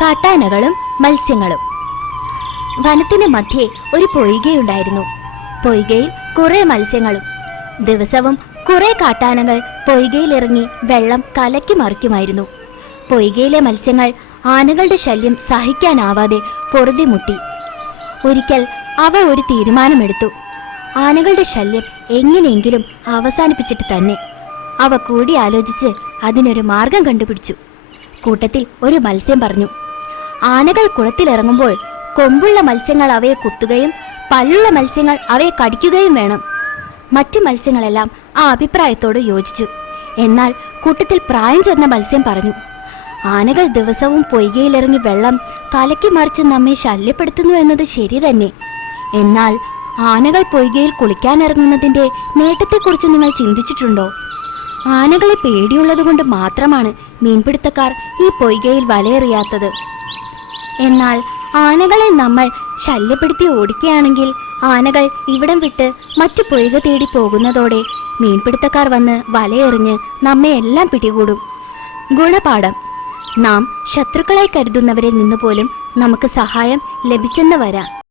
കാട്ടാനകളും മത്സ്യങ്ങളും. വനത്തിന് മധ്യേ ഒരു പൊയ്കയുണ്ടായിരുന്നു. പൊയ്കയിൽ കുറെ മത്സ്യങ്ങളും. ദിവസവും കുറെ കാട്ടാനകൾ പൊയ്കയിലിറങ്ങി വെള്ളം കലക്കി മറിക്കുമായിരുന്നു. പൊയ്കയിലെ മത്സ്യങ്ങൾ ആനകളുടെ ശല്യം സഹിക്കാനാവാതെ പൊറുതിമുട്ടി. ഒരിക്കൽ അവ ഒരു തീരുമാനമെടുത്തു. ആനകളുടെ ശല്യം എങ്ങനെയെങ്കിലും അവസാനിപ്പിച്ചിട്ട് തന്നെ. അവ കൂടി ആലോചിച്ച് അതിനൊരു മാർഗം കണ്ടുപിടിച്ചു. കൂട്ടത്തിൽ ഒരു മത്സ്യം പറഞ്ഞു, ആനകൾ കുളത്തിലിറങ്ങുമ്പോൾ കൊമ്പുള്ള മത്സ്യങ്ങൾ അവയെ കുത്തുകയും പല്ലുള്ള മത്സ്യങ്ങൾ അവയെ കടിക്കുകയും വേണം. മറ്റു മത്സ്യങ്ങളെല്ലാം ആ അഭിപ്രായത്തോട് യോജിച്ചു. എന്നാൽ കൂട്ടത്തിൽ പ്രായം ചെന്ന മത്സ്യം പറഞ്ഞു, ആനകൾ ദിവസവും പൊയ്കയിലിറങ്ങി വെള്ളം കലക്കി മറിച്ച് നമ്മെ ശല്യപ്പെടുത്തുന്നു എന്നത് ശരി തന്നെ. എന്നാൽ ആനകൾ പൊയ്കയിൽ കുളിക്കാനിറങ്ങുന്നതിൻ്റെ നേട്ടത്തെക്കുറിച്ച് നിങ്ങൾ ചിന്തിച്ചിട്ടുണ്ടോ? ആനകളെ പേടിയുള്ളതുകൊണ്ട് മാത്രമാണ് മീൻപിടുത്തക്കാർ ഈ പൊയ്കയിൽ വലയെറിയാത്തത്. എന്നാൽ ആനകളെ നമ്മൾ ശല്യപ്പെടുത്തി ഓടിക്കുകയാണെങ്കിൽ ആനകൾ ഇവിടം വിട്ട് മറ്റു പൊയ്ക തേടി പോകുന്നതോടെ മീൻപിടുത്തക്കാർ വന്ന് വലയെറിഞ്ഞ് നമ്മെ എല്ലാം പിടികൂടും. ഗുണപാഠം: നാം ശത്രുക്കളായി കരുതുന്നവരിൽ നിന്ന് പോലും നമുക്ക് സഹായം ലഭിച്ചെന്ന് വരാം.